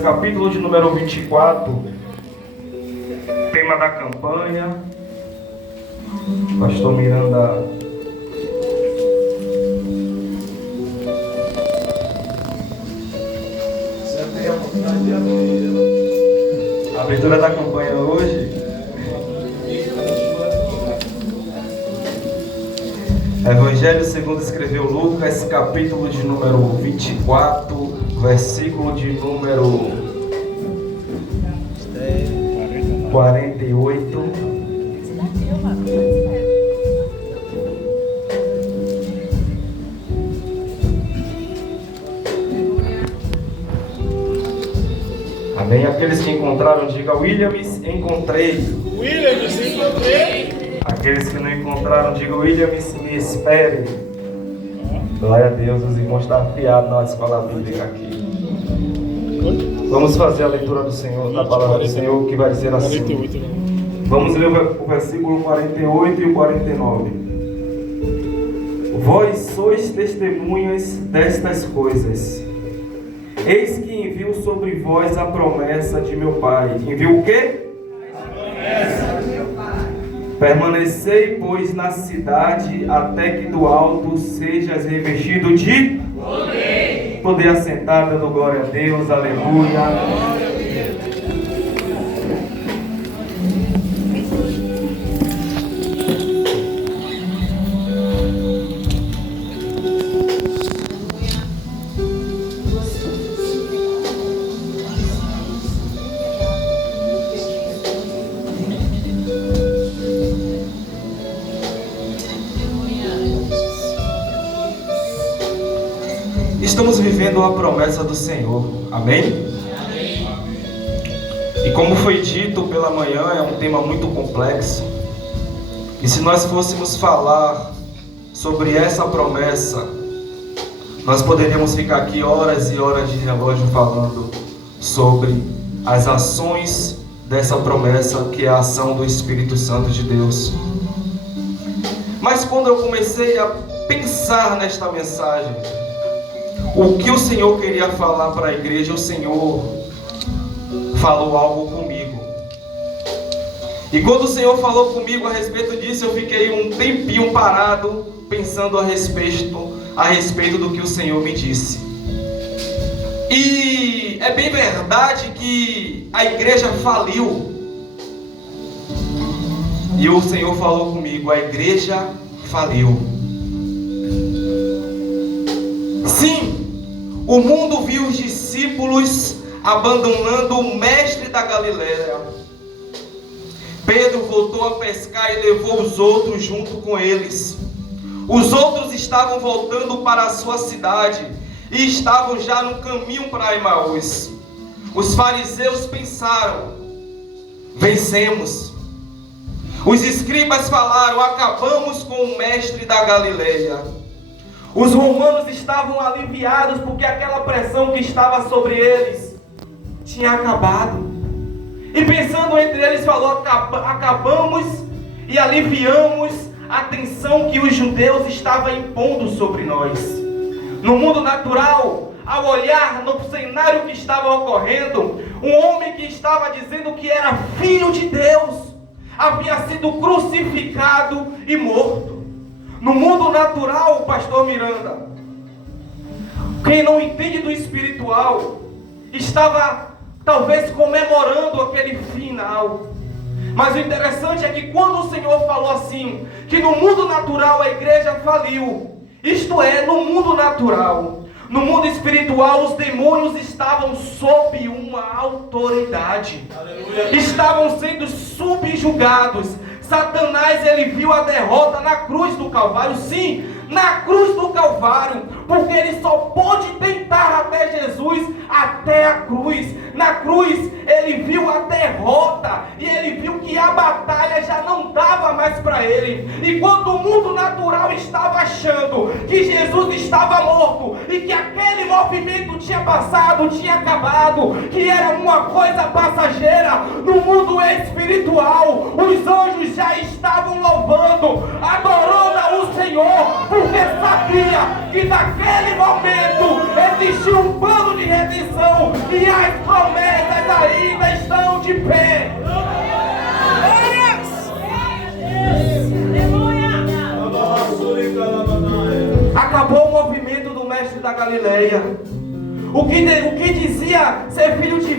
capítulo de número 24, tema da campanha. Pastor Miranda a abertura da campanha hoje. Evangelho segundo escreveu Lucas, capítulo de número 24, versículo de número 48. Amém? Aqueles que encontraram, diga: Williams, encontrei. Williams, encontrei. Aqueles que não encontraram, diga: Williams, me espere. Glória a Deus, os irmãos estão afiados na escola bíblica aqui. Vamos fazer a leitura do Senhor, da palavra do Senhor, que vai dizer assim. Vamos ler o versículo 48 e o 49. Vós sois testemunhas destas coisas. Eis que envio sobre vós a promessa de meu Pai. Envio o quê? A promessa de meu Pai. Permanecei, pois, na cidade, até que do alto sejas revestido de poder. Poder assentar, dando glória a Deus. Aleluia. Estamos vivendo a promessa do Senhor, amém? Amém? E como foi dito pela manhã, é um tema muito complexo. E se nós fôssemos falar sobre essa promessa, nós poderíamos ficar aqui horas e horas de relógio falando sobre as ações dessa promessa, que é a ação do Espírito Santo de Deus. Mas quando eu comecei a pensar nesta mensagem, o que o Senhor queria falar para a igreja, o Senhor falou algo comigo. E quando o Senhor falou comigo a respeito disso, eu fiquei um tempinho parado, pensando a respeito do que o Senhor me disse. E é bem verdade que a igreja faliu. E o Senhor falou comigo: a igreja faliu. Sim, o mundo viu os discípulos abandonando o mestre da Galileia. Pedro voltou a pescar e levou os outros junto com eles. Os outros estavam voltando para a sua cidade e estavam já no caminho para Emaús. Os fariseus pensaram: vencemos. Os escribas falaram: acabamos com o mestre da Galileia. Os romanos estavam aliviados porque aquela pressão que estava sobre eles tinha acabado. E pensando entre eles, falou: acabamos e aliviamos a tensão que os judeus estavam impondo sobre nós. No mundo natural, ao olhar no cenário que estava ocorrendo, um homem que estava dizendo que era filho de Deus havia sido crucificado e morto. No mundo natural, pastor Miranda, quem não entende do espiritual estava talvez comemorando aquele final. Mas o interessante é que quando o Senhor falou assim, que no mundo natural a igreja faliu, isto é, no mundo natural, no mundo espiritual os demônios estavam sob uma autoridade. Aleluia. Estavam sendo subjugados. Satanás, ele viu a derrota na cruz do Calvário. Sim, na cruz do Calvário, porque ele só pôde tentar até Jesus, até a cruz. Na cruz, ele viu a derrota, e ele viu que a batalha já não dava mais para ele. Enquanto o mundo natural estava achando que Jesus estava morto, e que aquele movimento tinha passado, tinha acabado, que era uma coisa passageira, no mundo espiritual, os anjos já estavam louvando, adorando ao Senhor, porque sabia que naquele momento Existe um plano de redenção e as promessas ainda estão de pé. Acabou o movimento do mestre da Galileia. O que dizia ser filho de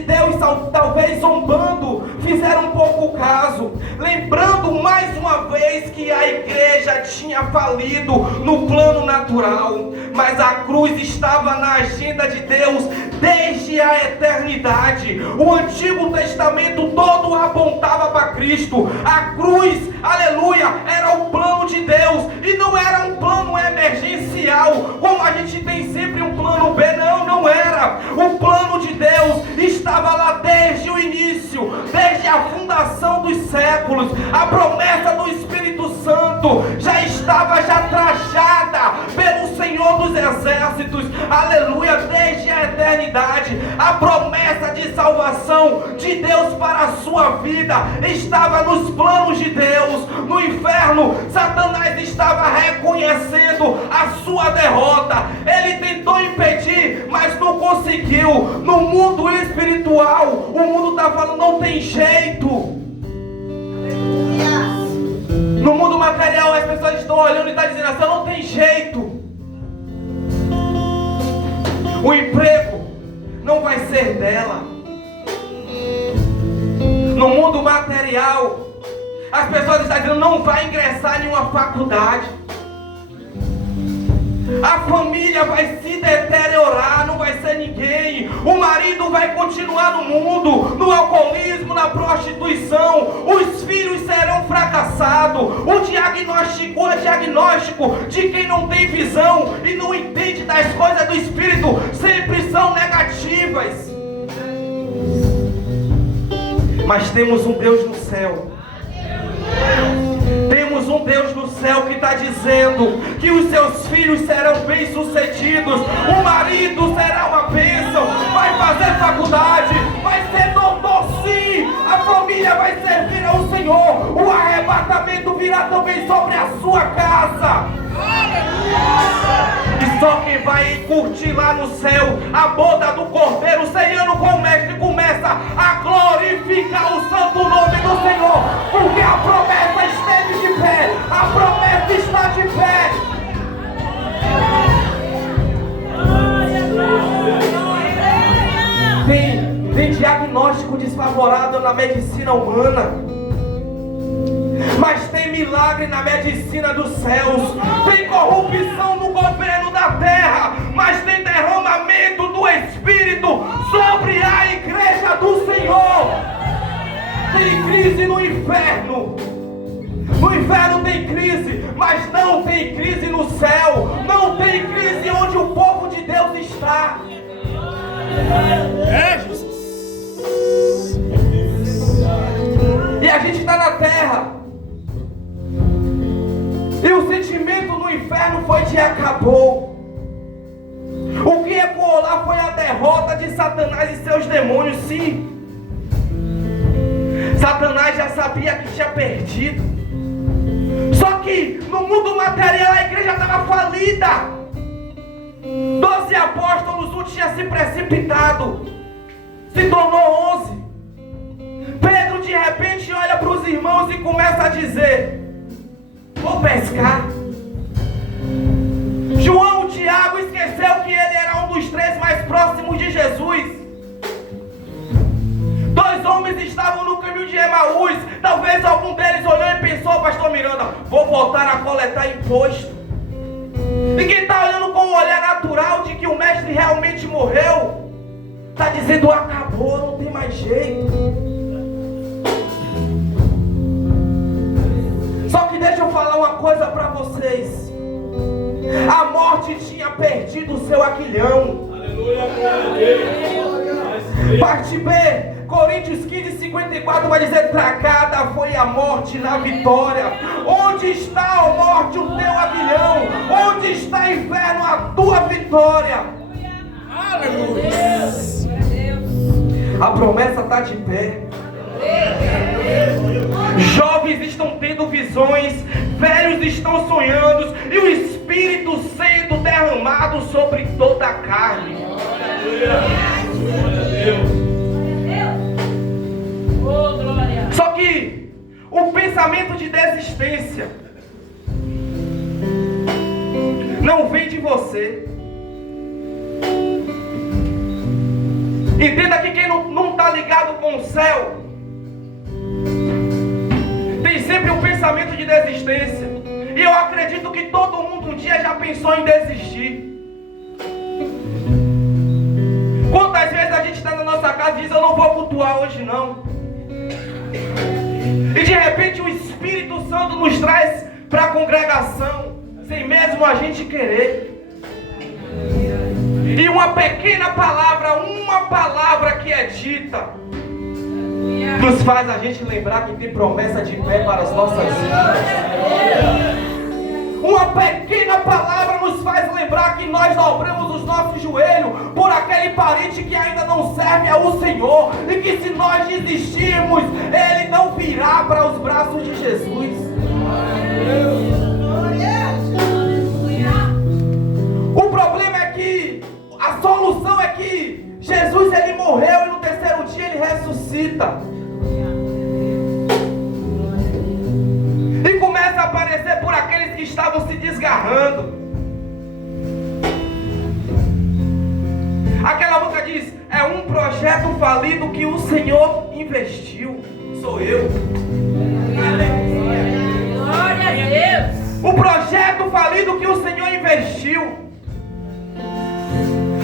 Deus, talvez zombando, fizeram um pouco caso, lembrando mais uma vez que a igreja tinha falido no plano natural, mas a cruz estava na agenda de Deus desde a eternidade. O Antigo Testamento todo apontava para Cristo. A cruz, aleluia, era o plano de Deus, e não era um plano emergencial, como a gente tem sempre um plano B. Não era. O plano de Deus estava lá desde o início, desde a fundação dos séculos. A promessa do Espírito Santo já estava trajada pelo Senhor dos Exércitos, aleluia, desde a eternidade. A promessa de salvação de Deus para a sua vida estava nos planos de Deus. No inferno, Satanás estava reconhecendo a sua derrota. Ele tentou impedir, mas não conseguiu. No mundo espiritual, o mundo está falando, não tem jeito. No mundo material, as pessoas estão olhando e estão dizendo assim, não tem jeito. O emprego não vai ser dela. No mundo material, as pessoas estão dizendo, não vai ingressar em uma faculdade. A família vai se deteriorar, não vai ser ninguém. O marido vai continuar no mundo, no alcoolismo, na prostituição. Os filhos serão fracassados. O diagnóstico é diagnóstico de quem não tem visão e não entende das coisas do Espírito, sempre são negativas. Mas temos um Deus no céu. Temos um Deus no céu que está dizendo que os seus filhos serão bem-sucedidos. O marido será uma bênção, vai fazer faculdade, vai ser doutor sim. A família vai servir ao Senhor. O arrebatamento virá também sobre a sua casa. E só quem vai curtir lá no céu a boda do Cordeiro, ceando com o Mestre, começa a glorificar o santo nome do Senhor, porque a promessa esteve de pé, a promessa está de pé. Tem diagnóstico desfavorável na medicina humana, mas tem milagre na medicina dos céus. Tem corrupção no governo da terra, mas tem derramamento do Espírito sobre a igreja do Senhor. Tem crise no inferno. No inferno tem crise, mas não tem crise no céu. Não tem crise onde o povo de Deus está. Jesus. E a gente está na terra. E o sentimento no inferno foi de acabou. O que ecoou lá foi a derrota de Satanás e seus demônios. Sim, Satanás já sabia que tinha perdido. Só que no mundo material a igreja estava falida. 12 apóstolos, um tinha se precipitado, se tornou 11. Pedro de repente olha para os irmãos e começa a dizer: vou pescar. João, Tiago esqueceu que ele era um dos 3 mais próximos de Jesus. 2 homens estavam no caminho de Emaús. Talvez algum deles olhou e pensou: pastor Miranda, vou voltar a coletar imposto. E quem está olhando com o olhar natural de que o mestre realmente morreu, está dizendo: acabou, não tem mais jeito. Só que deixa eu falar uma coisa para vocês. A morte tinha perdido o seu aguilhão. Aleluia. Parte B, Coríntios 15:54 vai dizer: tragada foi a morte na vitória. Onde está, ó morte, o teu aguilhão? Onde está, inferno, a tua vitória? Aleluia. A promessa está de pé. Jovens estão tendo visões, velhos estão sonhando e o Espírito sendo derramado sobre toda a carne. Só que o pensamento de desistência não vem de você. Entenda que quem não está ligado com o céu tem sempre um pensamento de desistência. E eu acredito que todo mundo um dia já pensou em desistir. Quantas vezes a gente está na nossa casa e diz: eu não vou cultuar hoje não. E de repente o Espírito Santo nos traz para a congregação, sem mesmo a gente querer. E uma pequena palavra, uma palavra que é dita, nos faz a gente lembrar que tem promessa de fé para as nossas vidas. Uma pequena palavra nos faz lembrar que nós dobramos os nossos joelhos por aquele parente que ainda não serve ao Senhor, e que se nós desistirmos, ele não virá para os braços de Jesus. O problema é que a solução é que Jesus, ele morreu e no terceiro dia ele ressuscita. E começa a aparecer por aqueles que estavam se desgarrando. Aquela música diz: é um projeto falido que o Senhor investiu. Sou eu. Glória a Deus. O projeto falido que o Senhor investiu.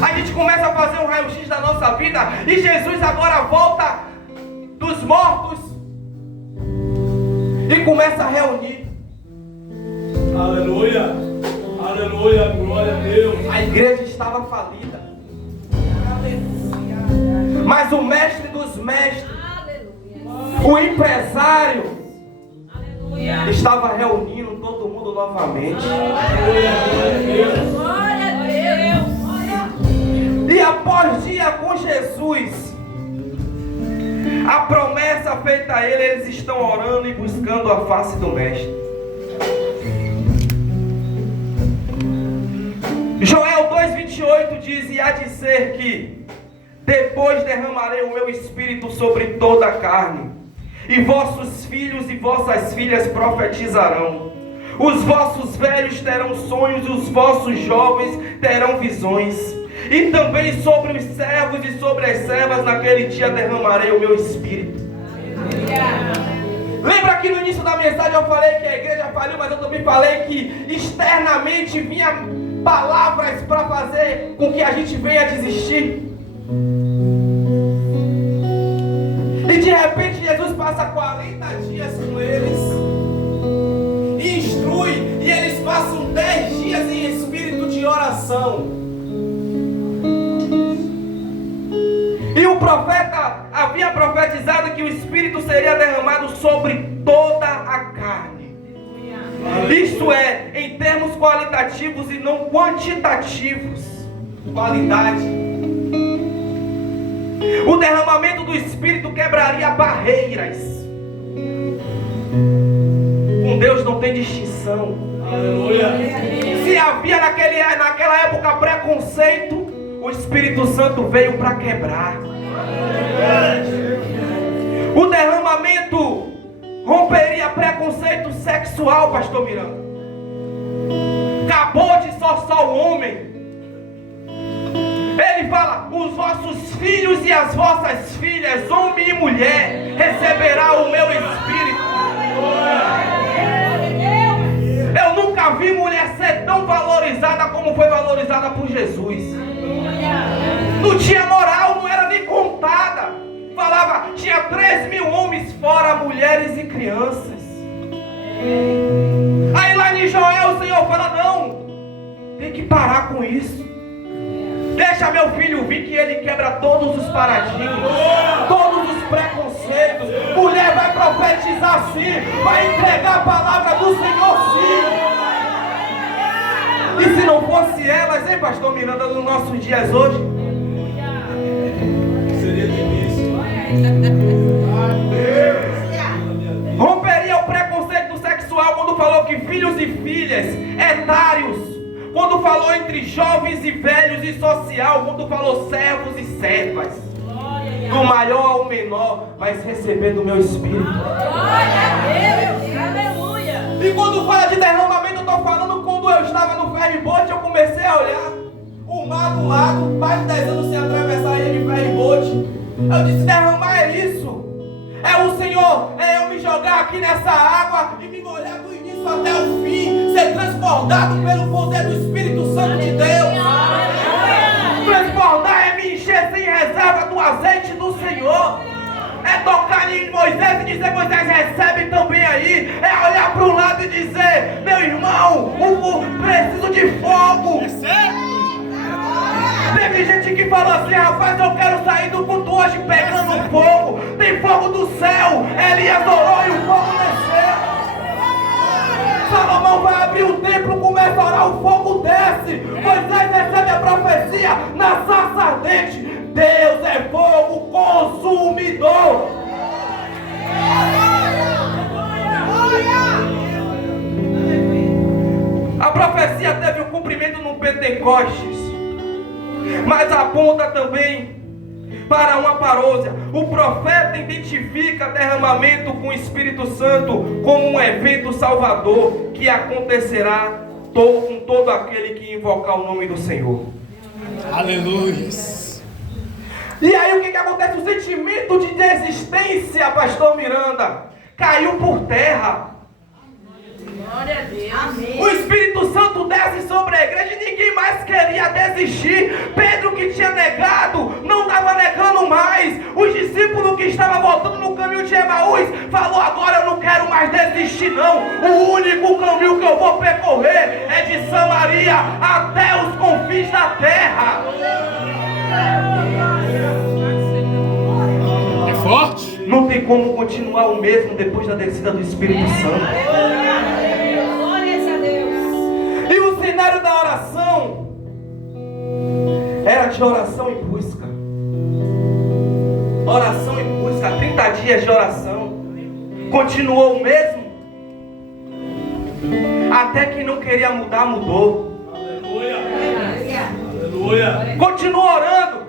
A gente começa a fazer um raio-x da nossa vida e Jesus agora volta dos mortos e começa a reunir. Aleluia. Aleluia. Glória a Deus. A igreja estava falida, mas o mestre dos mestres, o empresário, estava reunindo todo mundo novamente. Glória a Deus. E após dia com Jesus, a promessa feita a ele, eles estão orando e buscando a face do mestre. Joel 2,28 diz: e há de ser que depois derramarei o meu espírito sobre toda a carne, e vossos filhos e vossas filhas profetizarão, os vossos velhos terão sonhos, os vossos jovens terão visões. E também sobre os servos e sobre as servas naquele dia derramarei o meu espírito. Lembra que no início da mensagem eu falei que a igreja faliu, mas eu também falei que externamente vinha palavras para fazer com que a gente venha desistir. E de repente Jesus passa 40 dias com eles e instrui, e eles passam 10 dias em espírito de oração. E o profeta havia profetizado que o Espírito seria derramado sobre toda a carne. Isto é, em termos qualitativos e não quantitativos. Qualidade. O derramamento do Espírito quebraria barreiras. Com Deus não tem distinção. Aleluia. Se havia naquela época preconceito, o Espírito Santo veio para quebrar. O derramamento romperia preconceito sexual, pastor Miranda. Acabou de só o homem. Ele fala: os vossos filhos e as vossas filhas, homem e mulher, receberá o meu Espírito. Eu nunca vi mulher ser tão valorizada como foi valorizada por Jesus. Não tinha moral, não era nem contada. Falava, tinha 3.000 homens, fora mulheres e crianças. Aí lá em Joel o Senhor fala: não, tem que parar com isso. Deixa meu filho vir, que ele quebra todos os paradigmas, todos os preconceitos. Mulher vai profetizar sim, vai entregar a palavra do Senhor sim. E se não fosse elas, hein, pastor Miranda, nos nossos dias hoje? Seria difícil. Romperia o preconceito sexual quando falou que social, quando falou servos e servas, do maior ao menor, mas receber do meu espírito. Glória a Deus. Aleluia. E quando fala de derramamento, eu estou falando quando eu estava no ferry-boat, eu comecei a olhar o mar do lado, mais de 10 anos sem atravessar ele de ferry-boat. Eu disse, derramar é isso. É o Senhor, é eu me jogar aqui nessa água e me molhar do início até o fim, ser transbordado pelo poder do Espírito Santo de Deus. Transbordar é me encher sem reserva do azeite do Senhor. É tocar em Moisés e dizer, Moisés, recebe também aí. É olhar para um lado e dizer, meu irmão, preciso de fogo. Teve gente que falou assim, rapaz, eu quero sair do culto hoje pegando fogo. Tem fogo do céu. Elias orou e o fogo desceu. Salomão vai abrir o templo, começa a orar, o fogo desce. Moisés recebe a profecia na sarça ardente. Deus é fogo consumidor. A profecia teve o cumprimento no Pentecostes, mas aponta também para uma parousia. O profeta identifica derramamento com o Espírito Santo como um evento salvador que acontecerá com todo aquele que invocar o nome do Senhor. Aleluia. E aí o que acontece? O sentimento de desistência, pastor Miranda, caiu por terra. Glória a Deus. Amém. O Espírito Santo desce sobre a igreja e ninguém mais queria desistir. Pedro, que tinha negado, não estava negando mais. Os discípulos que estavam voltando no caminho de Emaús falou, agora eu não quero mais desistir não. O único caminho que eu vou percorrer é de Samaria até os confins da terra. É forte? Não tem como continuar o mesmo depois da descida do Espírito Santo. Glórias a Deus. E o cenário da oração era de oração e busca. Oração e busca, 30 dias de oração. Continuou o mesmo. Até que não queria mudar, mudou. Aleluia. Aleluia. Continua orando.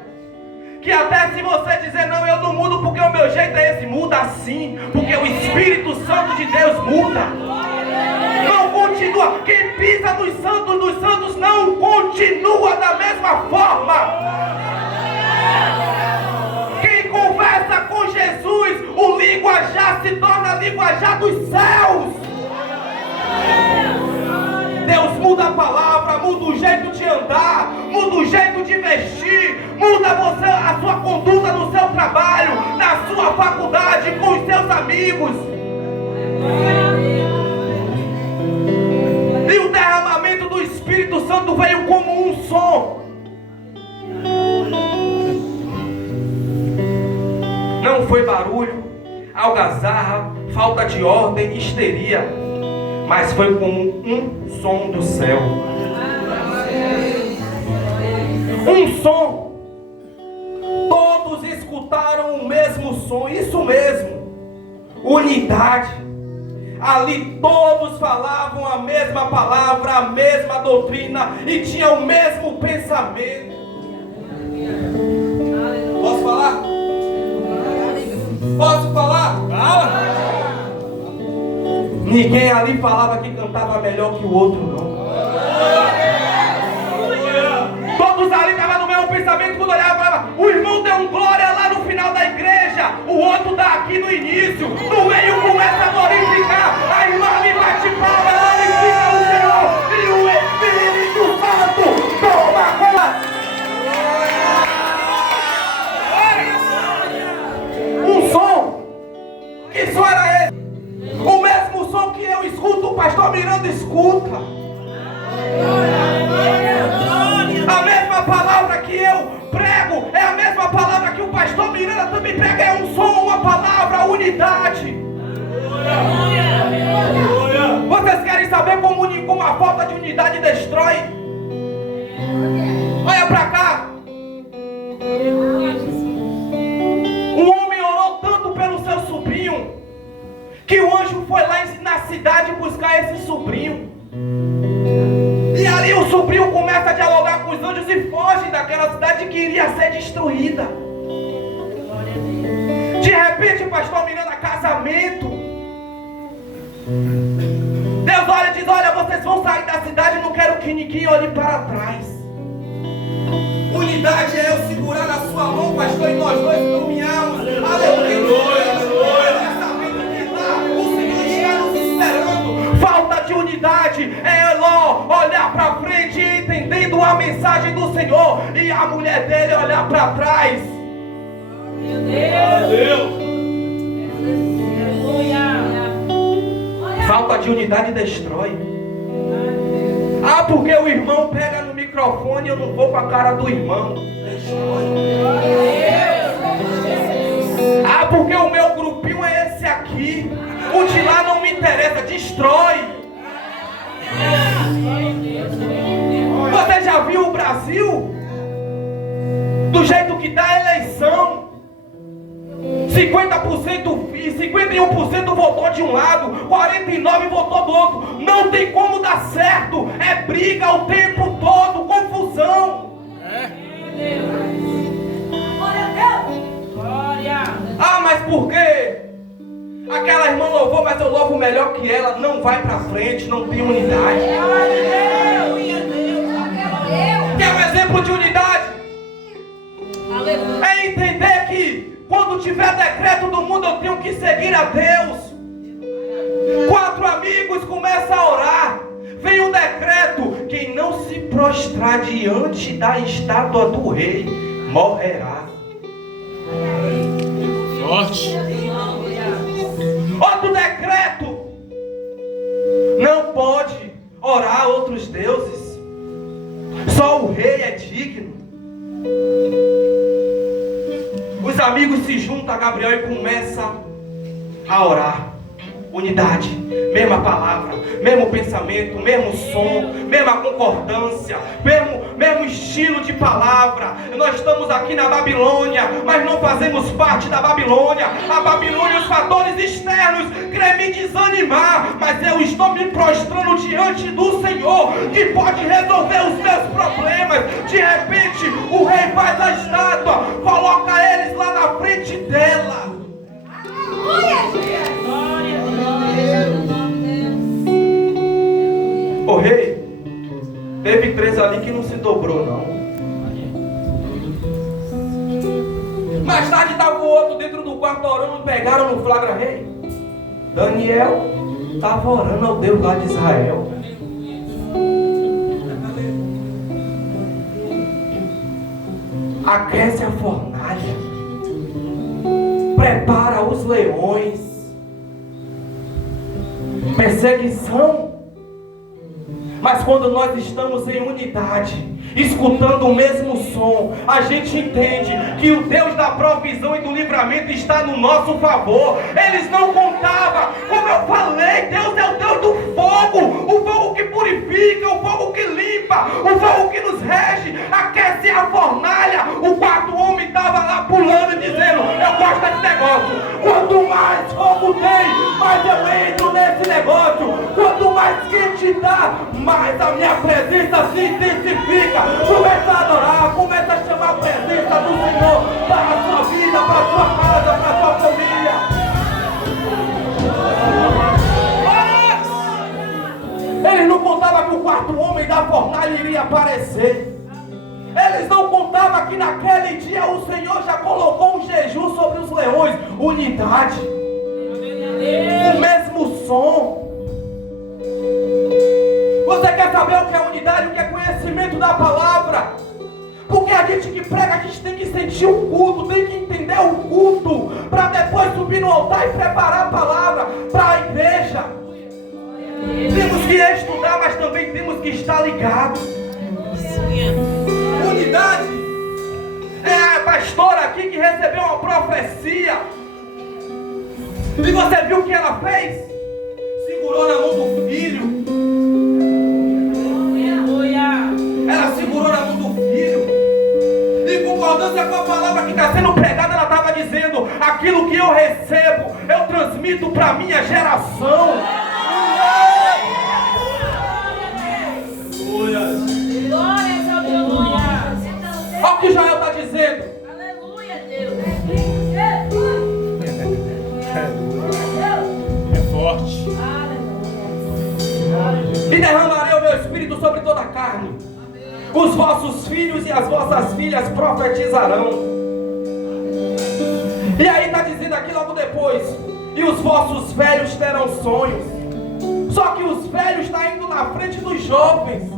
Que até se você dizer, não, eu não mudo porque o meu jeito é esse, muda sim. Porque o Espírito Santo de Deus muda. Não continua. Quem pisa nos santos não continua da mesma forma. Quem conversa com Jesus, o linguajar se torna linguajar dos céus. Deus muda a palavra, muda o jeito de andar, muda o jeito de vestir, muda você, a sua conduta no seu trabalho, na sua faculdade, com os seus amigos. E o derramamento do Espírito Santo veio como um som. Não foi barulho, algazarra, falta de ordem, histeria, mas foi como um som do céu. Um som. Todos escutaram o mesmo som, isso mesmo. Unidade. Ali todos falavam a mesma palavra, a mesma doutrina e tinham o mesmo pensamento. Posso falar? Posso falar? Fala. Ninguém ali falava que cantava melhor que o outro, não. Todos ali estavam no mesmo pensamento. Quando olhava, falava, o irmão deu um glória lá no final da igreja, o outro dá aqui no início, no meio começa a glorificar, a irmã me bate palma, glorifica o Senhor, e o Espírito Santo toma conta. Um som, que som era esse? O mesmo som que eu escuto, o pastor Miranda escuta. A mesma palavra que eu prego é a mesma palavra que o pastor Miranda também prega. É um som, uma palavra, unidade. Vocês querem saber como a falta de unidade destrói? Olha pra cá. Um homem orou tanto pelo seu sobrinho que o anjo foi lá na cidade buscar esse sobrinho. E ali o sobrinho começa a dialogar com os anjos e foge daquela cidade que iria ser destruída. De repente, pastor Miranda, casamento. Deus olha e diz: olha, vocês vão sair da cidade, eu não quero que ninguém olhe para trás. Unidade é eu segurar na sua mão, pastor, e nós dois caminhamos. Aleluia. O Senhor está nos esperando. Falta de unidade é Eló olhar para frente, entendendo a mensagem do Senhor, e a mulher dele olhar para trás. Falta de unidade destrói. Ah, porque o irmão pega no microfone, eu não vou com a cara do irmão. Ah, porque o meu grupinho é esse aqui, o de lá não me interessa, destrói. Você já viu o Brasil? Do jeito que dá a eleição, 50% e 51% votou de um lado, 49% votou do outro. Não tem como dar certo. É briga o tempo todo, confusão. Ah, mas por quê? Aquela irmã louvou, mas eu louvo melhor que ela. Não vai pra frente, não tem unidade. Quer um exemplo de unidade? É entender que quando tiver decreto do mundo, eu tenho que seguir a Deus. 4 amigos começam a orar. Vem um decreto: quem não se prostrar diante da estátua do rei, morrerá. Forte. Outro decreto: não pode orar a outros deuses. Só o rei é digno. Os amigos se juntam a Gabriel e começam a orar. Unidade, mesma palavra, mesmo pensamento, mesmo som, mesma concordância, mesmo estilo de palavra. Nós estamos aqui na Babilônia, mas não fazemos parte da Babilônia. A Babilônia, os fatores externos querem me desanimar, mas eu estou me prostrando diante do Senhor, que pode resolver os meus problemas. De repente, o rei faz a estátua, coloca eles lá na frente dela. Ô rei, teve 3 ali que não se dobrou não. Mais tarde estava o outro dentro do quarto orando, pegaram no flagra. Rei, Daniel estava orando ao Deus lá de Israel. Aquece a fornalha, prepara os leões. Perseguição. Mas quando nós estamos em unidade, escutando o mesmo som, a gente entende que o Deus da provisão e do livramento está no nosso favor. Eles não contavam, como eu falei, Deus é o Deus do fogo, o fogo que purifica, o fogo que limpa, o fogo que nos rege, aquece a fornalha. O 4 homem estava lá pulando e dizendo: eu gosto desse negócio. Quanto mais fogo tem, mais eu entro nesse negócio. Quanto mais quente está, mais a minha presença se intensifica. Começa a adorar, começa a chamar a presença do Senhor para a sua vida, para a sua casa, para a sua família. Eles não contavam que o 4 homem da fornalha iria aparecer. Eles não contavam que naquele dia o Senhor já colocou um jejum sobre os leões. Unidade, o mesmo som. Você quer saber o que é unidade, o que é conhecimento da palavra? Porque a gente que prega, a gente tem que sentir o culto, tem que entender o culto, para depois subir no altar e preparar a palavra para a igreja. Temos que estudar, mas também temos que estar ligados. Unidade é a pastora aqui que recebeu uma profecia. E você viu o que ela fez? Segurou na mão do filho. Ela segurou na mão do filho. Em concordância com a palavra que está sendo pregada, ela estava dizendo: aquilo que eu recebo, eu transmito para a minha geração. Glória a Olha o que Joel está dizendo. Aleluia, Deus. É forte. E derramarei o meu espírito sobre toda a carne. Os vossos filhos e as vossas filhas profetizarão. E aí está dizendo aqui logo depois: e os vossos velhos terão sonhos. Só que os velhos estão indo na frente dos jovens.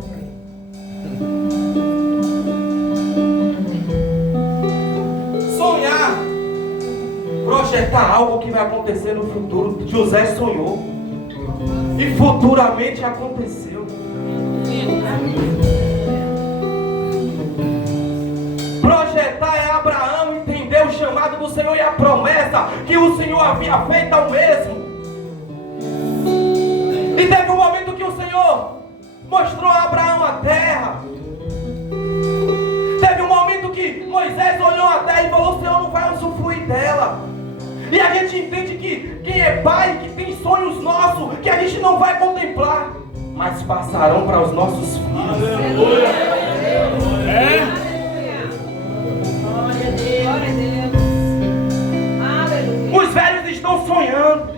Sonhar, projetar algo que vai acontecer no futuro. José sonhou e futuramente aconteceu. Projetar é Abraão entender o chamado do Senhor e a promessa que o Senhor havia feito ao mesmo. E teve um momento que o Senhor mostrou a Abraão a terra. Teve um momento que Moisés olhou a terra e falou: o Senhor não vai usufruir dela. E a gente entende que quem é pai, que tem sonhos nossos, que a gente não vai contemplar, mas passarão para os nossos filhos. Aleluia. É. Glória a Deus. Aleluia. Os velhos estão sonhando.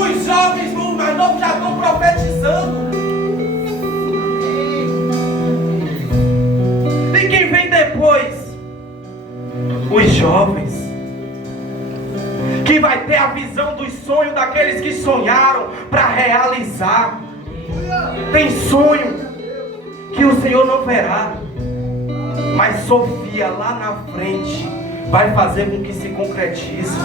Os jovens, os mais novos, já estão profetizando. E quem vem depois? Os jovens, que vai ter a visão dos sonhos daqueles que sonharam para realizar. Tem sonho que o Senhor não verá, mas Sofia lá na frente vai fazer com que se concretize.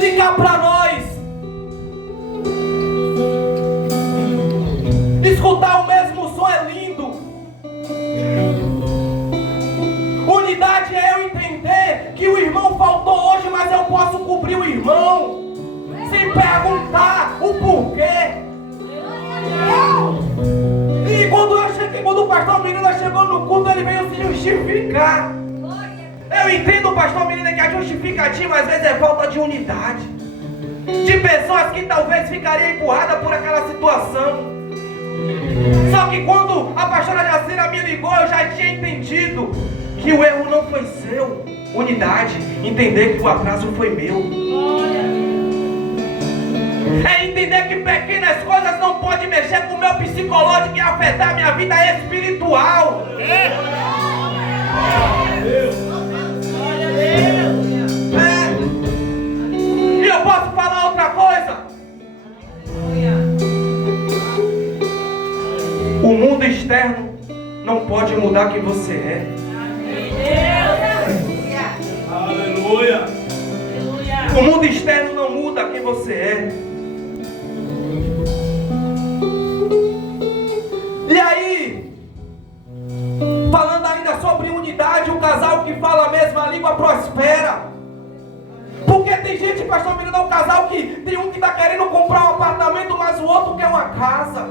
E cá para nós escutar o mesmo som é lindo. Unidade é eu entender que o irmão faltou hoje, mas eu posso cobrir o irmão sem perguntar o porquê. E quando o pastor Menina chegou no culto, ele veio se justificar. Eu entendo, pastor Menina, que a justificativa às vezes é falta de unidade, de pessoas que talvez ficariam empurradas por aquela situação. Só que quando a pastora Jacira me ligou, eu já tinha entendido que o erro não foi seu. Unidade, entender que o atraso foi meu. É entender que pequenas coisas não podem mexer com o meu psicológico e afetar a minha vida espiritual. E eu posso falar outra coisa? O mundo externo não pode mudar quem você é. Aleluia. O mundo externo não muda quem você é. E aí, falando ainda sobre unidade, o casal que fala a mesma língua prospera. Porque tem gente, pastor Menino, um casal que tem um que está querendo comprar um apartamento, mas o outro quer uma casa.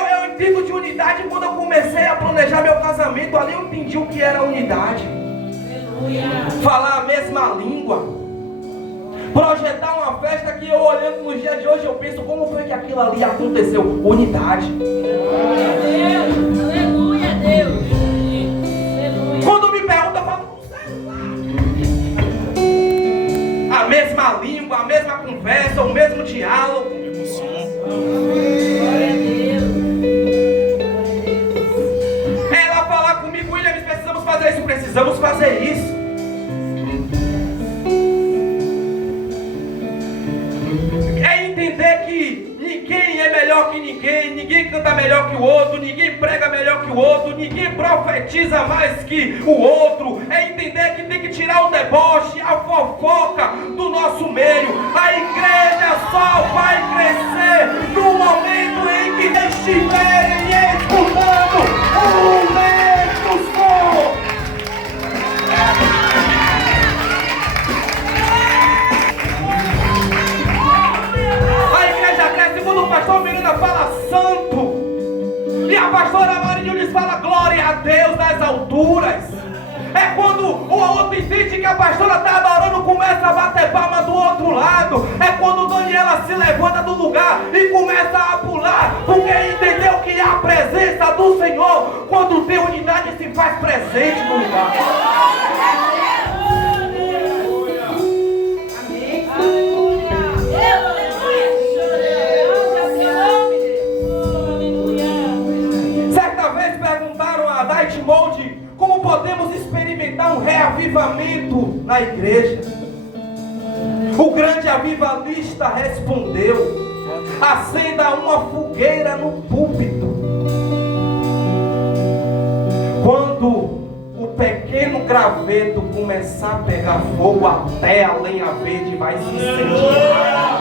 Eu entendo de unidade. Quando eu comecei a planejar meu casamento, ali eu entendi o que era unidade. Falar a mesma língua. Projetar uma festa que eu olhando nos dias de hoje, eu penso, como foi que aquilo ali aconteceu? Unidade. Aleluia, Deus. Quando me pergunta, eu falo, a mesma língua, a mesma conversa, o mesmo diálogo. Glória a Deus. Ela falar comigo: William, precisamos fazer isso, precisamos fazer isso. É entender que ninguém é melhor que ninguém canta melhor que o outro, ninguém prega melhor que o outro, ninguém profetiza mais que o outro. É entender que tem que tirar o deboche, a fofoca do nosso meio. A igreja só vai crescer no momento em que estiverem escutando o mesmo som. Quando o pastor Miranda fala santo e a pastora Marinho lhes fala glória a Deus nas alturas, É quando o outro entende que a pastora está adorando, começa a bater palma do outro lado. É quando Daniela se levanta do lugar e começa a pular, porque entendeu que a presença do Senhor, quando tem unidade, se faz presente no lugar. Certa vez perguntaram a Dwight Moody como podemos experimentar um reavivamento na igreja. O grande avivalista respondeu: acenda uma fogueira no púlpito. Quando o pequeno graveto começar a pegar fogo, até a lenha verde vai se incendiar.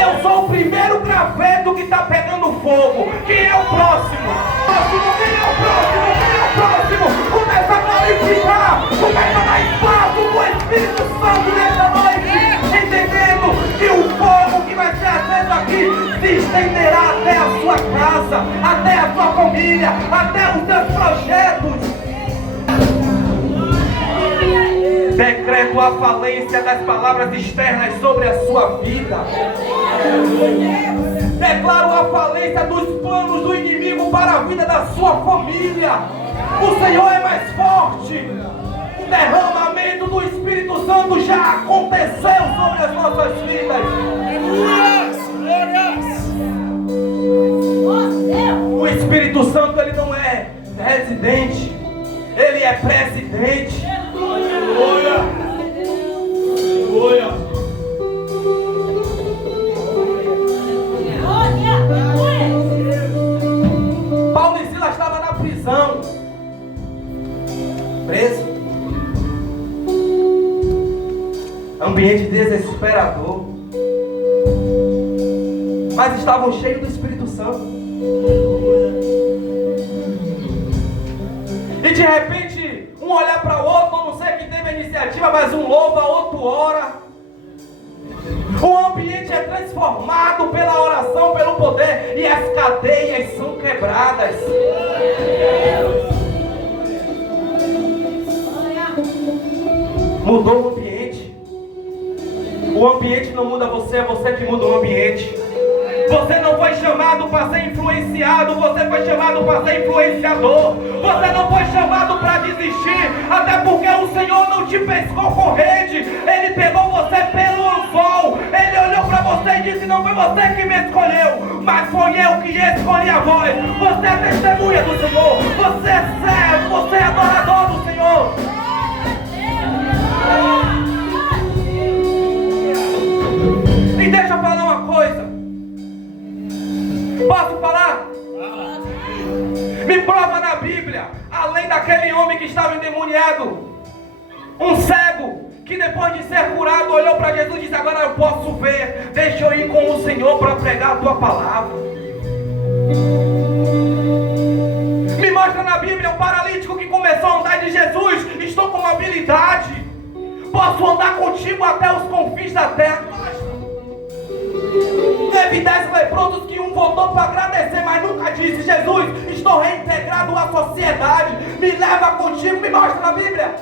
Eu sou o primeiro graveto que está pegando fogo. Quem é o próximo? Quem é o próximo? Quem é o próximo? Começa a glorificar, começa a dar espaço do Espírito Santo nessa noite, entendendo que o fogo que vai ser aceso aqui se estenderá até a sua casa, até a sua família, até os seus projetos. Decreto a falência das palavras externas sobre a sua vida. Declaro a falência dos planos do inimigo para a vida da sua família. O Senhor é mais forte. O derramamento do Espírito Santo já aconteceu sobre as nossas vidas. O Espírito Santo, ele não é residente, ele é presidente. Aleluia! Aleluia! Paulo e Silas estavam na prisão, preso. Ambiente desesperador. Mas estavam cheios do Espírito Santo. E de repente, um olhar para o outro, não sei quem teve a iniciativa, mas um louva, outro ora. O ambiente é transformado pela oração, pelo poder, e as cadeias são quebradas. Mudou o ambiente. O ambiente não muda você, é você que muda o ambiente. Você não foi chamado para ser influenciado, você foi chamado para ser influenciador. Você não foi chamado para desistir, até porque o Senhor não te pescou com rede. Ele pegou você pelo anzol. Ele olhou para você e disse: não foi você que me escolheu, mas foi eu que escolhi a voz. Você é testemunha do Senhor, você é servo, você é adorador do Senhor. E deixa eu falar uma coisa. Posso falar? Me prova na Bíblia, além daquele homem que estava endemoniado, um cego que depois de ser curado olhou para Jesus e disse: agora eu posso ver, deixa eu ir com o Senhor para pregar a tua palavra. Me mostra na Bíblia um paralítico que começou a andar de Jesus: estou com habilidade, posso andar contigo até os confins da terra. Teve 10 leprosos que um voltou para agradecer, mas nunca disse: Jesus, estou reintegrado à sociedade, me leva contigo. Me mostra na Bíblia.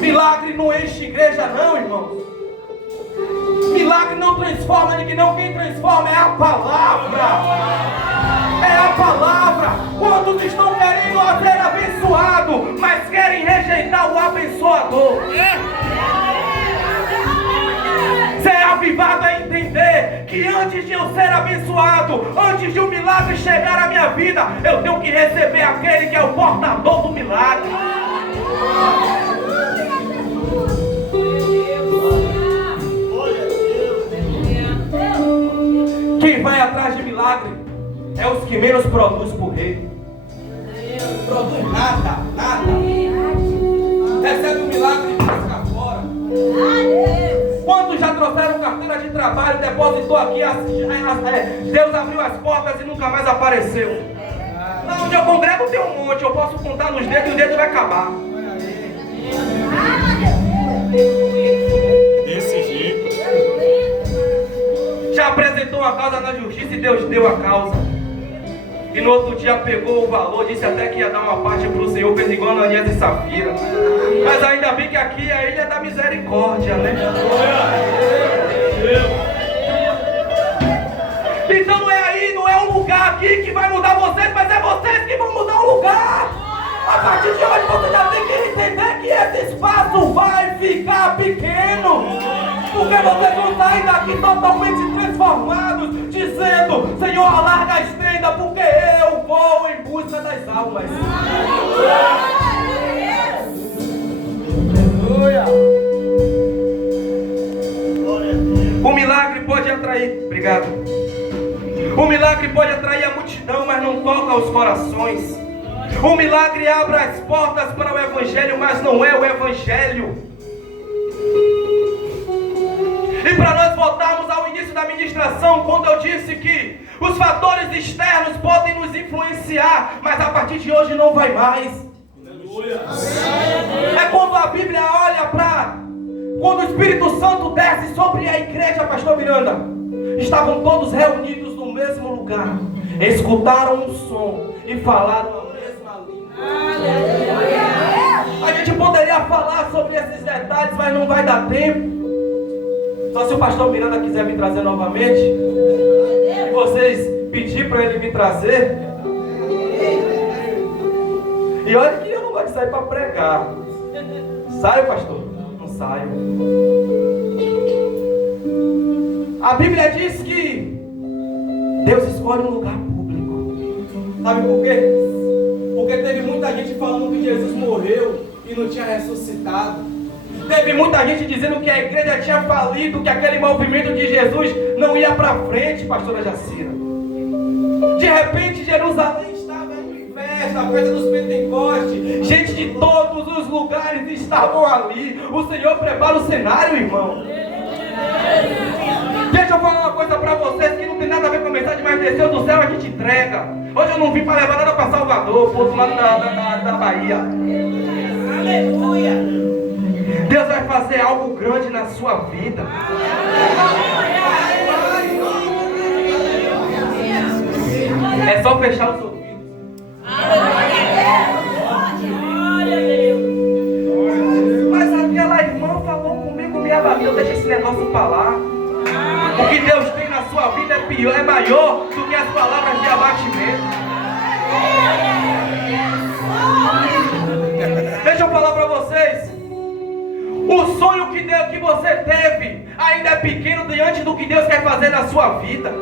Milagre não enche igreja não, irmãos. Milagre não transforma ninguém não. Quem transforma é a palavra. É a palavra. Quantos estão querendo ser abençoados, mas querem rejeitar o abençoador? Ser avivado é entender que antes de eu ser abençoado, antes de um milagre chegar à minha vida, eu tenho que receber aquele que é o portador do milagre. Quem vai atrás de milagre é os que menos produz por rei. Produz nada, nada. Recebe um milagre e fica fora. Quantos já trouxeram carteira de trabalho, depositou aqui, Deus abriu as portas e nunca mais apareceu? Lá onde eu congrego tem um monte, eu posso contar nos dedos e o dedo vai acabar. Desse jeito. Já apresentou a causa na justiça e Deus deu a causa. E no outro dia pegou o valor, disse até que ia dar uma parte para o Senhor, fez igual Ananias e Safira. Mas ainda bem que aqui é a ilha da misericórdia, né? Então não é aí, não é um lugar aqui que vai mudar vocês, mas é vocês que vão mudar o lugar. A partir de hoje você já tem que entender que esse espaço vai ficar pequeno. Porque vocês vão sair daqui totalmente transformados, dizendo: Senhor, alarga a estenda, porque eu vou em busca das almas. O milagre pode atrair, obrigado. O milagre pode atrair a multidão, mas não toca os corações. O milagre abre as portas para o Evangelho, mas não é o Evangelho. E para nós voltarmos ao início da ministração, quando eu disse que os fatores externos podem nos influenciar, mas a partir de hoje não vai mais. É quando a Bíblia olha para... Quando o Espírito Santo desce sobre a igreja, pastor Miranda, estavam todos reunidos no mesmo lugar, escutaram um som e falaram a mesma língua. A gente poderia falar sobre esses detalhes, mas não vai dar tempo. Só se o pastor Miranda quiser me trazer novamente, e vocês pedir para ele me trazer. E olha que eu não gosto de sair para pregar. Saio, pastor? Não saio. A Bíblia diz que Deus escolhe um lugar público. Sabe por quê? Porque teve muita gente falando que Jesus morreu e não tinha ressuscitado. Teve muita gente dizendo que a igreja tinha falido, que aquele movimento de Jesus não ia para frente, pastora Jacira. De repente Jerusalém estava em festa, a festa dos Pentecostes. Gente de todos os lugares estavam ali. O Senhor prepara o cenário, irmão. Deixa eu falar uma coisa para vocês que não tem nada a ver com a mensagem, mas desceu do céu, a gente entrega. Hoje eu não vim para levar nada para Salvador, para o outro lado da Bahia. Aleluia. Deus vai fazer algo grande na sua vida. É só fechar os ouvidos. Mas aquela irmã falou comigo, me abateu. Deixa esse negócio pra lá. O que Deus tem na sua vida é maior do que as palavras de abatimento. Deixa eu falar pra vocês. O sonho que você teve ainda é pequeno diante do que Deus quer fazer na sua vida.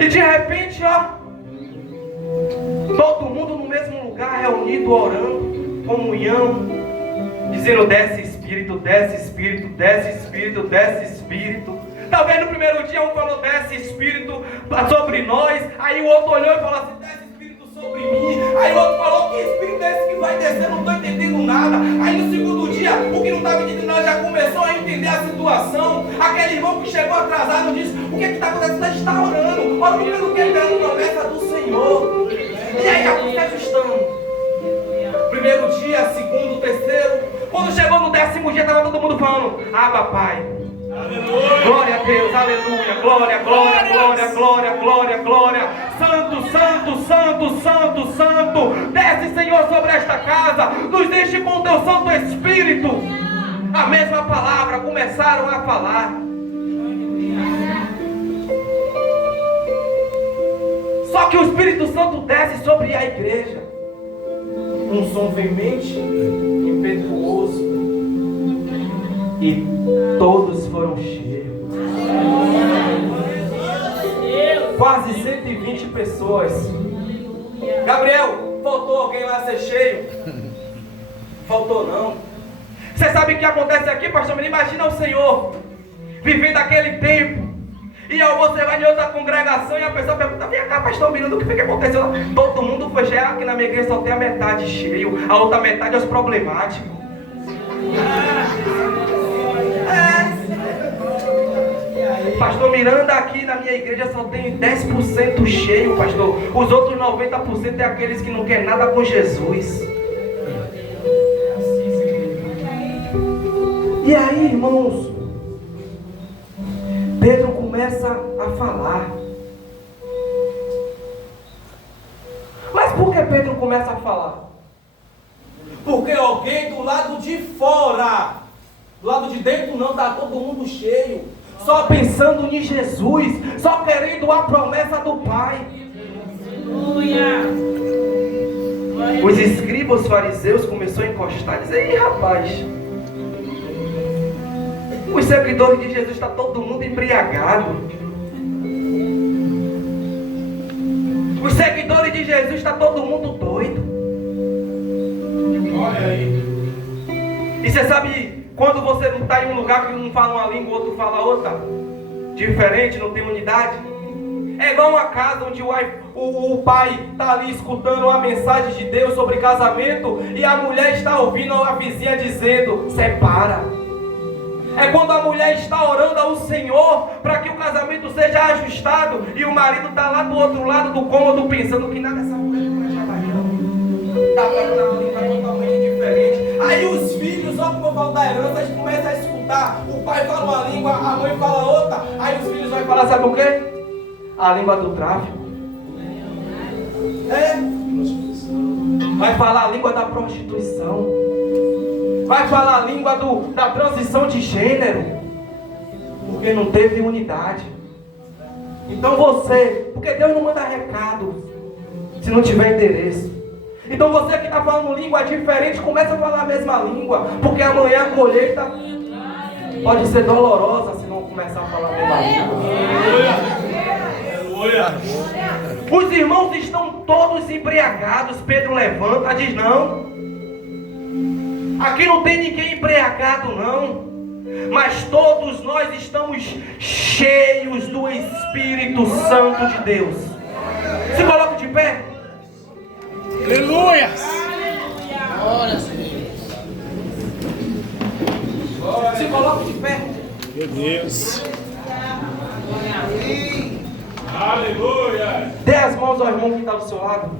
E de repente, ó, todo mundo no mesmo lugar, reunido, orando, comunhão, dizendo: desce Espírito, desce Espírito, desce Espírito, desce Espírito. Talvez no primeiro dia um falou: desce Espírito sobre nós. Aí o outro olhou e falou assim: desce sobre mim. Aí o outro falou: que espírito é esse que vai descer? Não estou entendendo nada. Aí no segundo dia, o que não estava entendendo nada já começou a entender a situação. Aquele irmão que chegou atrasado disse: o que está acontecendo? A gente está orando. Ora, pelo que ele a promessa do Senhor. E aí já se ajustando. Primeiro dia, segundo, terceiro. Quando chegou no 10º dia, estava todo mundo falando: Abba, Pai. Aleluia. Glória a Deus, aleluia, glória, glória, glória, glória, glória, glória. Santo, santo, santo, santo, santo. Desce, Senhor, sobre esta casa. Nos deixe com o teu Santo Espírito. A mesma palavra começaram a falar. Só que o Espírito Santo desce sobre a igreja. Um som veemente, impetuoso. E todos foram cheios. Quase 120 pessoas. Gabriel, faltou alguém lá ser cheio? Faltou não. Você sabe o que acontece aqui, pastor menino? Imagina o Senhor vivendo aquele tempo. E aí você vai em outra congregação e a pessoa pergunta: vem cá, pastor menino, o que foi que aconteceu lá? Todo mundo foi cheio. Aqui na minha igreja só tem a metade cheio. A outra metade é os problemáticos. Pastor Miranda, aqui na minha igreja só tem 10% cheio, pastor. Os outros 90% é aqueles que não querem nada com Jesus. E aí, irmãos, Pedro começa a falar. Mas por que Pedro começa a falar? Porque alguém do lado de fora, do lado de dentro não, está todo mundo cheio, só pensando em Jesus, só querendo a promessa do Pai. Os escribas fariseus começaram a encostar e dizer: "Ei, rapaz, os seguidores de Jesus estão todo mundo embriagado. Os seguidores de Jesus estão todo mundo doido." Olha aí. E você sabe, quando você não está em um lugar que um fala uma língua, o outro fala outra, diferente, não tem unidade. É igual uma casa onde o pai está ali escutando a mensagem de Deus sobre casamento e a mulher está ouvindo a vizinha dizendo: "Separa." É quando a mulher está orando ao Senhor para que o casamento seja ajustado e o marido está lá do outro lado do cômodo pensando que nada essa mulher não vai chamar não. Está falando uma língua totalmente diferente. Aí os filhos, só como eu falo da herança, eles começam a escutar. O pai fala uma língua, a mãe fala outra. Aí os filhos vão falar, sabe o quê? A língua do tráfico. Vai falar a língua da prostituição. Vai falar a língua da transição de gênero. Porque não teve unidade. Então porque Deus não manda recado se não tiver endereço. Então você que está falando língua diferente, começa a falar a mesma língua. Porque amanhã a colheita pode ser dolorosa se não começar a falar a mesma língua. Os irmãos estão todos embriagados. Pedro levanta e diz: "Não, aqui não tem ninguém embriagado não, mas todos nós estamos cheios do Espírito Santo de Deus." Se coloca de pé. Aleluia. Se coloca de pé. Meu Deus. Aleluia. Dê as mãos ao irmão que está do seu lado.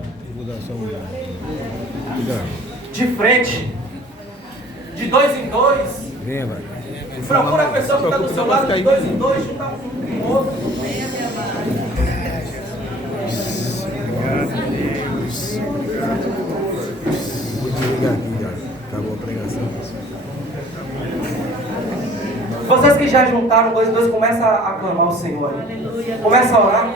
De frente. De 2 em 2. Procura a pessoa que está do seu lado de 2 em 2. Junta um com o outro. Vou desligar aqui já. Acabou a pregação. Vocês que já juntaram 2 em 2, começa a aclamar o Senhor. Começa a orar.